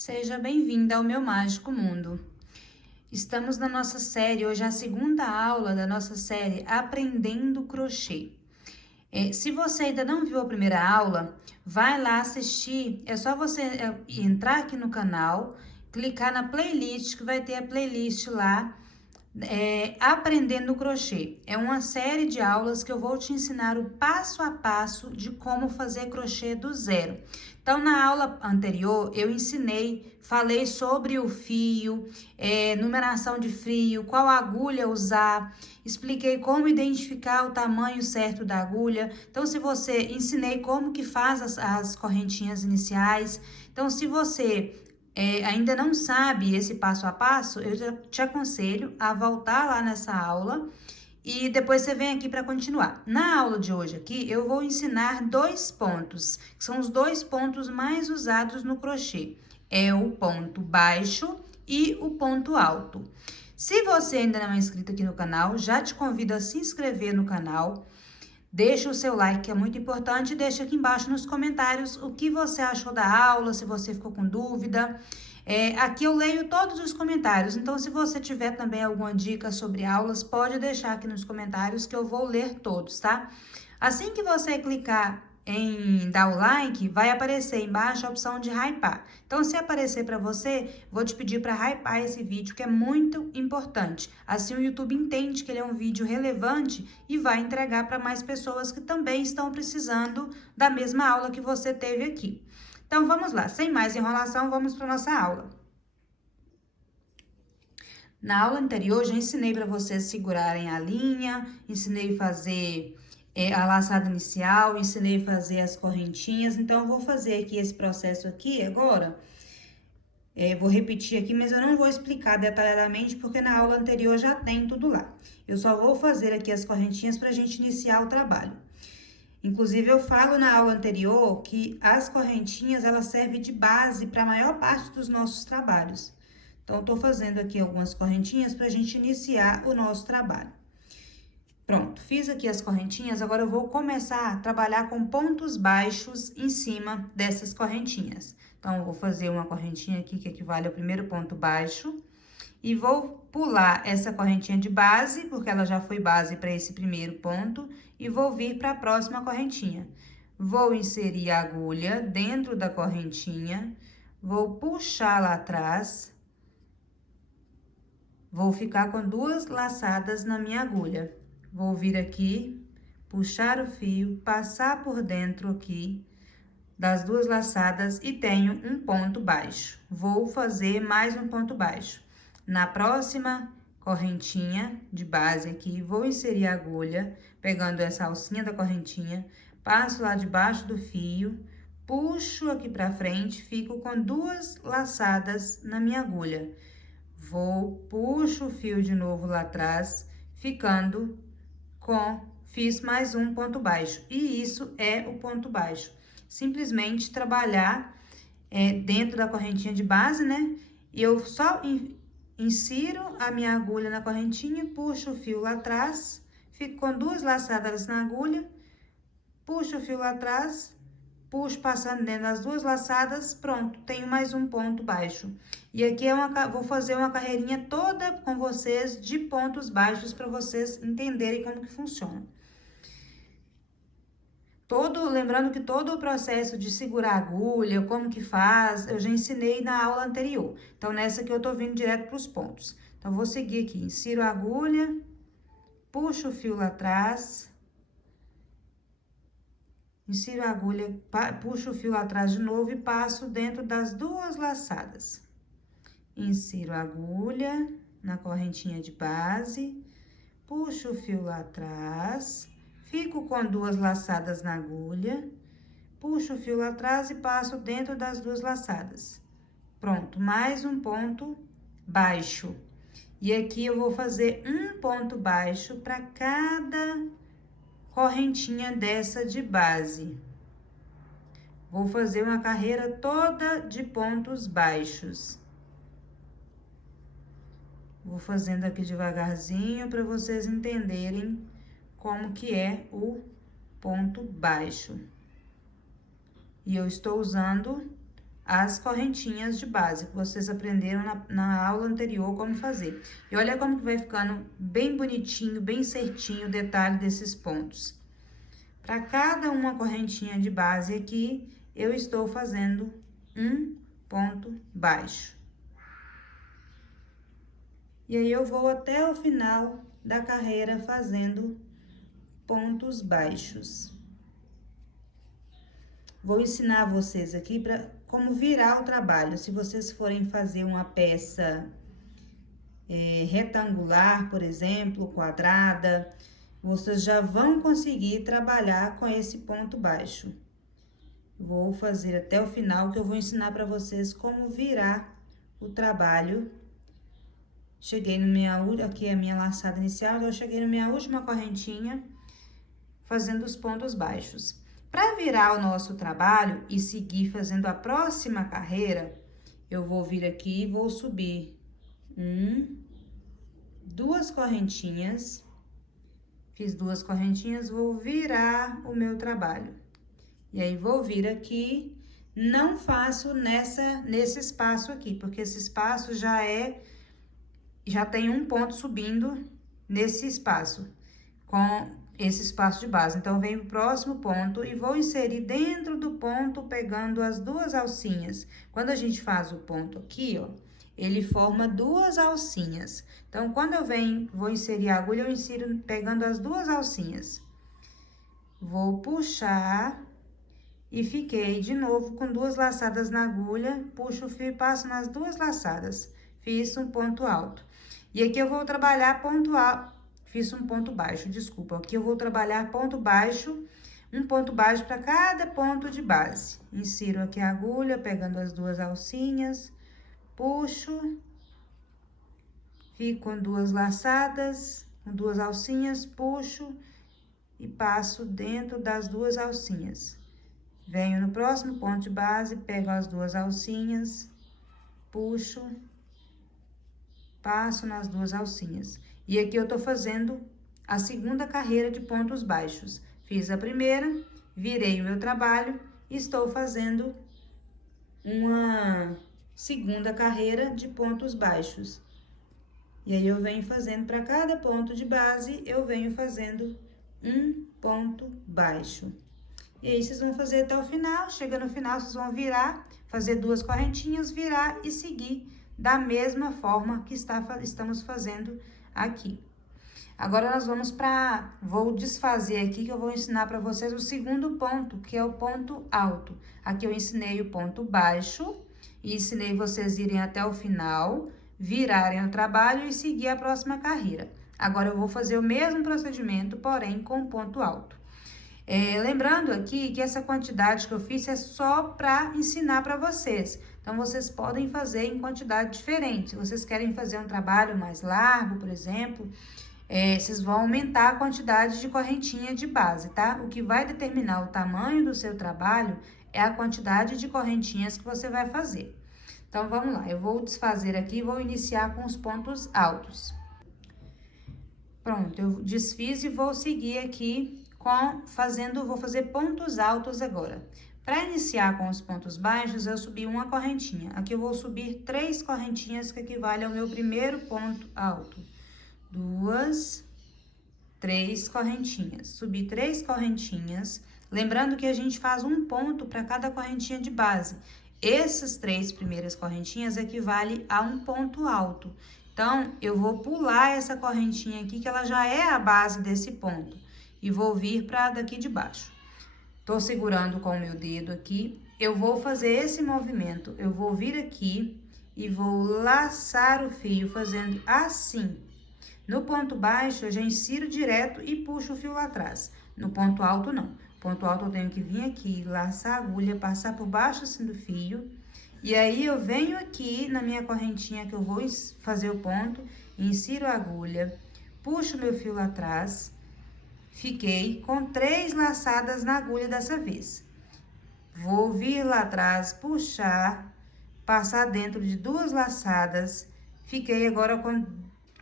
Seja bem-vinda ao meu mágico mundo. Estamos na nossa série, hoje é a segunda aula da nossa série Aprendendo Crochê. Se você ainda não viu a primeira aula, vai lá assistir. É só você entrar aqui no canal, clicar na playlist, que vai ter a playlist lá, Aprendendo Crochê. É uma série de aulas que eu vou te ensinar o passo a passo de como fazer crochê do zero. Então, na aula anterior, eu falei sobre o fio, numeração de fio, qual agulha usar, expliquei como identificar o tamanho certo da agulha. Então, ensinei como que faz as correntinhas iniciais. Então, se você ainda não sabe esse passo a passo, eu já te aconselho a voltar lá nessa aula e depois você vem aqui para continuar. Na aula de hoje aqui, eu vou ensinar dois pontos, que são os dois pontos mais usados no crochê. É o ponto baixo e o ponto alto. Se você ainda não é inscrito aqui no canal, já te convido a se inscrever no canal. Deixa o seu like, que é muito importante, e deixa aqui embaixo nos comentários o que você achou da aula, se você ficou com dúvida. Aqui eu leio todos os comentários, então se você tiver também alguma dica sobre aulas, pode deixar aqui nos comentários que eu vou ler todos, tá? Assim que você clicar em dar o like, vai aparecer embaixo a opção de hypar. Então, se aparecer para você, vou te pedir para hypar esse vídeo, que é muito importante. Assim, o YouTube entende que ele é um vídeo relevante e vai entregar para mais pessoas que também estão precisando da mesma aula que você teve aqui. Então, vamos lá. Sem mais enrolação, vamos para nossa aula. Na aula anterior, já ensinei para vocês segurarem a linha, ensinei a fazer a laçada inicial, ensinei a fazer as correntinhas. Então, eu vou fazer aqui esse processo aqui agora. Vou repetir aqui, mas eu não vou explicar detalhadamente, porque na aula anterior já tem tudo lá. Eu só vou fazer aqui as correntinhas para a gente iniciar o trabalho. Inclusive, eu falo na aula anterior que as correntinhas, elas servem de base para a maior parte dos nossos trabalhos. Então, tô fazendo aqui algumas correntinhas para a gente iniciar o nosso trabalho. Pronto, fiz aqui as correntinhas, agora eu vou começar a trabalhar com pontos baixos em cima dessas correntinhas. Então, eu vou fazer uma correntinha aqui que equivale ao primeiro ponto baixo. E vou pular essa correntinha de base, porque ela já foi base para esse primeiro ponto, e vou vir para a próxima correntinha. Vou inserir a agulha dentro da correntinha, vou puxar lá atrás, vou ficar com duas laçadas na minha agulha. Vou vir aqui, puxar o fio, passar por dentro aqui das duas laçadas e tenho um ponto baixo. Vou fazer mais um ponto baixo. Na próxima correntinha de base aqui, vou inserir a agulha, pegando essa alcinha da correntinha, passo lá debaixo do fio, puxo aqui pra frente, fico com duas laçadas na minha agulha. Puxo o fio de novo lá atrás, fiz mais um ponto baixo. E isso é o ponto baixo. Simplesmente trabalhar dentro da correntinha de base, né? E eu só insiro a minha agulha na correntinha, puxo o fio lá atrás, fico com duas laçadas na agulha, puxo o fio lá atrás, puxo passando dentro das duas laçadas, pronto, tenho mais um ponto baixo. E aqui vou fazer uma carreirinha toda com vocês de pontos baixos para vocês entenderem como que funciona. Lembrando que todo o processo de segurar a agulha, como que faz, eu já ensinei na aula anterior. Então, nessa aqui eu tô vindo direto para os pontos. Então, vou seguir aqui, insiro a agulha, puxo o fio lá atrás, insiro a agulha, puxo o fio lá atrás de novo e passo dentro das duas laçadas. Insiro a agulha na correntinha de base, puxo o fio lá atrás, fico com duas laçadas na agulha, puxo o fio lá atrás e passo dentro das duas laçadas. Pronto, mais um ponto baixo. E aqui eu vou fazer um ponto baixo para cada correntinha dessa de base. Vou fazer uma carreira toda de pontos baixos. Vou fazendo aqui devagarzinho para vocês entenderem como que é o ponto baixo. E eu estou usando as correntinhas de base, que vocês aprenderam na aula anterior como fazer. E olha como que vai ficando bem bonitinho, bem certinho o detalhe desses pontos. Para cada uma correntinha de base aqui, eu estou fazendo um ponto baixo. E aí, eu vou até o final da carreira fazendo pontos baixos. Vou ensinar vocês aqui como virar o trabalho. Se vocês forem fazer uma peça retangular, por exemplo, quadrada, vocês já vão conseguir trabalhar com esse ponto baixo. Vou fazer até o final, que eu vou ensinar para vocês como virar o trabalho. Cheguei aqui é a minha laçada inicial, eu cheguei na minha última correntinha, fazendo os pontos baixos. Para virar o nosso trabalho e seguir fazendo a próxima carreira, eu vou vir aqui e vou subir duas correntinhas. Fiz duas correntinhas, vou virar o meu trabalho. E aí, vou vir aqui, não faço nesse espaço aqui, porque esse espaço já tem um ponto subindo nesse espaço, com esse espaço de base. Então, eu venho pro próximo ponto e vou inserir dentro do ponto, pegando as duas alcinhas. Quando a gente faz o ponto aqui, ó, ele forma duas alcinhas. Então, quando eu vou inserir a agulha, eu insiro pegando as duas alcinhas. Vou puxar e fiquei de novo com duas laçadas na agulha, puxo o fio e passo nas duas laçadas. Fiz um ponto alto. E aqui eu vou trabalhar ponto alto, fiz um ponto baixo, desculpa. Aqui eu vou trabalhar ponto baixo, um ponto baixo para cada ponto de base. Insiro aqui a agulha, pegando as duas alcinhas, puxo, fico com duas laçadas, com duas alcinhas, puxo e passo dentro das duas alcinhas. Venho no próximo ponto de base, pego as duas alcinhas, puxo, passo nas duas alcinhas. E aqui eu tô fazendo a segunda carreira de pontos baixos. Fiz a primeira, virei o meu trabalho e estou fazendo uma segunda carreira de pontos baixos. E aí, eu venho fazendo para cada ponto de base, eu venho fazendo um ponto baixo. E aí, vocês vão fazer até o final. Chega no final, vocês vão virar, fazer duas correntinhas, virar e seguir da mesma forma que estamos fazendo aqui. Agora, nós vou desfazer aqui, que eu vou ensinar para vocês o segundo ponto, que é o ponto alto. Aqui eu ensinei o ponto baixo e ensinei vocês irem até o final, virarem o trabalho e seguir a próxima carreira. Agora, eu vou fazer o mesmo procedimento, porém com ponto alto. Lembrando aqui que essa quantidade que eu fiz é só para ensinar para vocês. Então, vocês podem fazer em quantidade diferente. Se vocês querem fazer um trabalho mais largo, por exemplo, vocês vão aumentar a quantidade de correntinha de base, tá? O que vai determinar o tamanho do seu trabalho é a quantidade de correntinhas que você vai fazer. Então, vamos lá. Eu vou desfazer aqui e vou iniciar com os pontos altos. Pronto, eu desfiz e vou seguir aqui vou fazer pontos altos agora. Para iniciar com os pontos baixos, eu subi uma correntinha. Aqui eu vou subir 3 correntinhas, que equivale ao meu primeiro ponto alto. 2, 3 correntinhas. Subi 3 correntinhas. Lembrando que a gente faz um ponto para cada correntinha de base. Essas 3 primeiras correntinhas equivalem a um ponto alto. Então, eu vou pular essa correntinha aqui, que ela já é a base desse ponto. E vou vir para daqui de baixo. Tô segurando com o meu dedo aqui. Eu vou fazer esse movimento. Eu vou vir aqui e vou laçar o fio fazendo assim. No ponto baixo, eu já insiro direto e puxo o fio lá atrás. No ponto alto, não. Ponto alto, eu tenho que vir aqui, laçar a agulha, passar por baixo assim do fio. E aí, eu venho aqui na minha correntinha que eu vou fazer o ponto, insiro a agulha, puxo meu fio lá atrás. Fiquei com 3 laçadas na agulha dessa vez. Vou vir lá atrás, puxar, passar dentro de 2 laçadas. Fiquei agora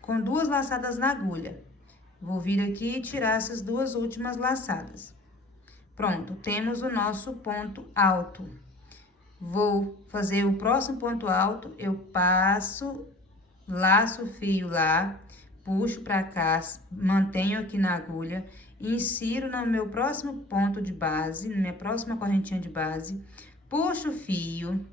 com 2 laçadas na agulha. Vou vir aqui e tirar essas 2 últimas laçadas. Pronto, temos o nosso ponto alto. vou fazer o próximo ponto alto, eu passo, laço o fio lá, puxo pra cá, mantenho aqui na agulha, insiro no meu próximo ponto de base, na minha próxima correntinha de base, puxo o fio,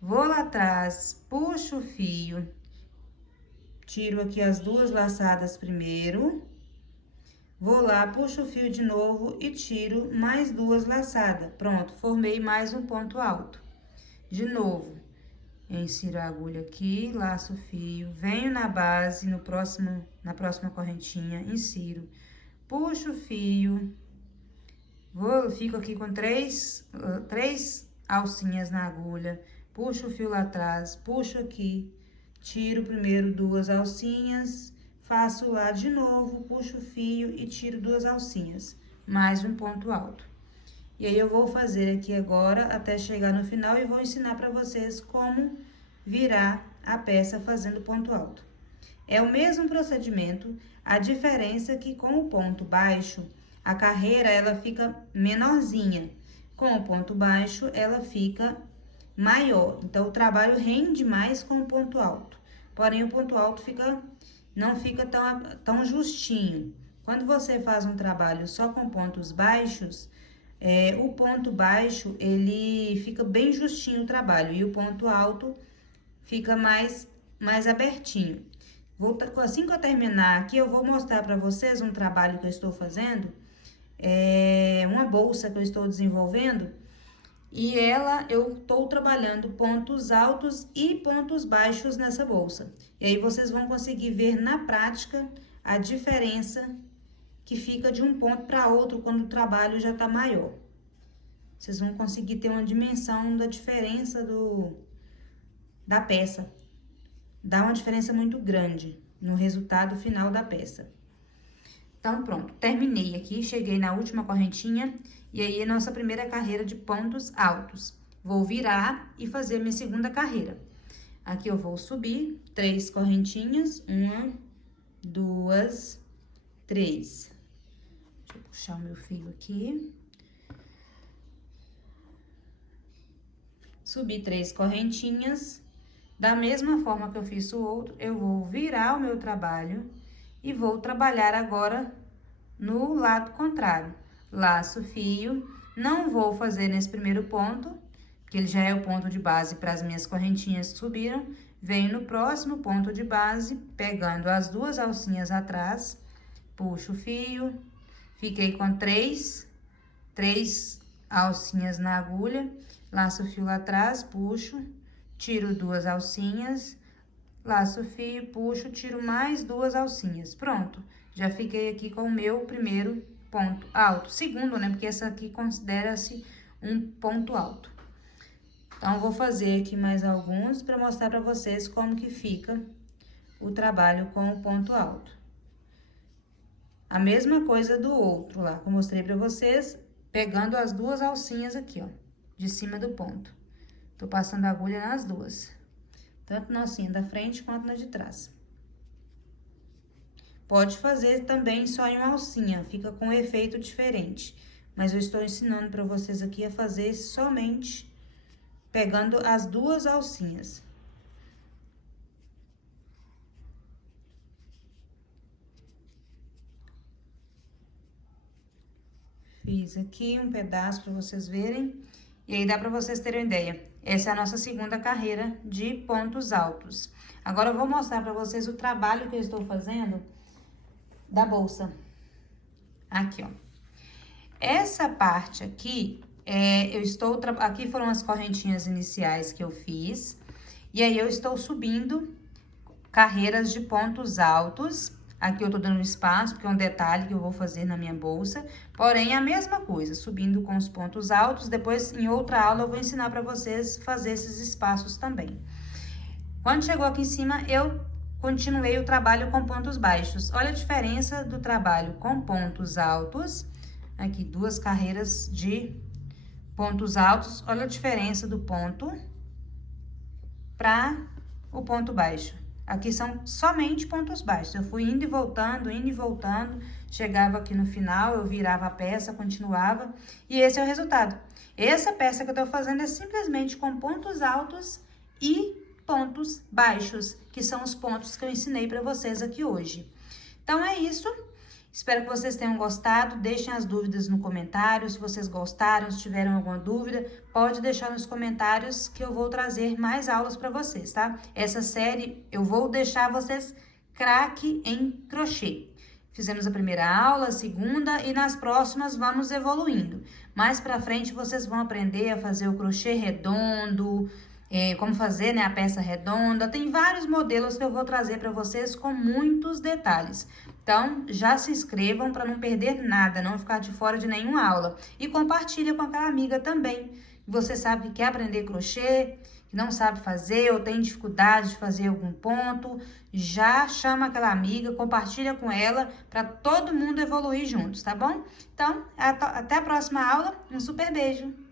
vou lá atrás, puxo o fio, tiro aqui as duas laçadas primeiro, vou lá, puxo o fio de novo e tiro mais duas laçadas. Pronto, formei mais um ponto alto. De novo, insiro a agulha aqui, laço o fio, venho na base, na próxima correntinha, insiro, puxo o fio, fico aqui com três alcinhas na agulha, puxo o fio lá atrás, puxo aqui, tiro primeiro duas alcinhas, faço lá de novo, puxo o fio e tiro duas alcinhas, mais um ponto alto. E aí, eu vou fazer aqui agora, até chegar no final, e vou ensinar pra vocês como virar a peça fazendo ponto alto. É o mesmo procedimento, a diferença é que com o ponto baixo, a carreira, ela fica menorzinha. Com o ponto baixo, ela fica maior. Então, o trabalho rende mais com o ponto alto. Porém, o ponto alto não fica tão justinho. Quando você faz um trabalho só com pontos baixos, o ponto baixo, ele fica bem justinho o trabalho. E o ponto alto fica mais abertinho. Assim que eu terminar aqui, eu vou mostrar pra vocês um trabalho que eu estou fazendo. Uma bolsa que eu estou desenvolvendo. E eu estou trabalhando pontos altos e pontos baixos nessa bolsa. E aí, vocês vão conseguir ver na prática a diferença que fica de um ponto para outro quando o trabalho já tá maior. Vocês vão conseguir ter uma dimensão da diferença da peça. Dá uma diferença muito grande no resultado final da peça. Então, pronto, terminei aqui, cheguei na última correntinha, e aí a nossa primeira carreira de pontos altos. Vou virar e fazer minha segunda carreira. Aqui eu vou subir 3 correntinhas, 1, 2, 3. Deixa eu puxar o meu fio aqui. Subi 3 correntinhas. Da mesma forma que eu fiz o outro, eu vou virar o meu trabalho e vou trabalhar agora no lado contrário. Laço o fio, não vou fazer nesse primeiro ponto, que ele já é o ponto de base para as minhas correntinhas que subiram. Venho no próximo ponto de base, pegando as duas alcinhas atrás, puxo o fio, fiquei com três alcinhas na agulha, laço o fio lá atrás, puxo, tiro duas alcinhas, laço o fio, puxo, tiro mais duas alcinhas. Pronto, já fiquei aqui com o meu primeiro ponto alto. Segundo, né? Porque essa aqui considera-se um ponto alto. Então, vou fazer aqui mais alguns para mostrar para vocês como que fica o trabalho com o ponto alto. A mesma coisa do outro lá, que eu mostrei para vocês, pegando as duas alcinhas aqui, ó, de cima do ponto. Tô passando a agulha nas duas, tanto na alcinha da frente quanto na de trás. Pode fazer também só em uma alcinha, fica com um efeito diferente. Mas eu estou ensinando para vocês aqui a fazer somente pegando as duas alcinhas. Fiz aqui um pedaço para vocês verem. E aí, dá para vocês terem uma ideia. Essa é a nossa segunda carreira de pontos altos. Agora, eu vou mostrar para vocês o trabalho que eu estou fazendo da bolsa. Aqui, ó. Essa parte aqui, aqui foram as correntinhas iniciais que eu fiz. E aí, eu estou subindo carreiras de pontos altos. Aqui eu tô dando espaço, porque é um detalhe que eu vou fazer na minha bolsa. Porém, a mesma coisa, subindo com os pontos altos. Depois, em outra aula, eu vou ensinar pra vocês fazer esses espaços também. Quando chegou aqui em cima, eu continuei o trabalho com pontos baixos. Olha a diferença do trabalho com pontos altos. Aqui, 2 carreiras de pontos altos. Olha a diferença do ponto para o ponto baixo. Aqui são somente pontos baixos. Eu fui indo e voltando, chegava aqui no final, eu virava a peça, continuava, e esse é o resultado. Essa peça que eu tô fazendo é simplesmente com pontos altos e pontos baixos, que são os pontos que eu ensinei para vocês aqui hoje. Então, é isso. Espero que vocês tenham gostado. Deixem as dúvidas no comentário. Se vocês gostaram, se tiveram alguma dúvida, pode deixar nos comentários que eu vou trazer mais aulas para vocês, tá? Essa série eu vou deixar vocês craque em crochê. Fizemos a primeira aula, a segunda e nas próximas vamos evoluindo. Mais pra frente vocês vão aprender a fazer o crochê redondo, como fazer, né, a peça redonda. Tem vários modelos que eu vou trazer para vocês com muitos detalhes. Então, já se inscrevam para não perder nada, não ficar de fora de nenhuma aula. E compartilha com aquela amiga também, que você sabe que quer aprender crochê, que não sabe fazer ou tem dificuldade de fazer algum ponto. Já chama aquela amiga, compartilha com ela para todo mundo evoluir juntos, tá bom? Então, até a próxima aula. Um super beijo!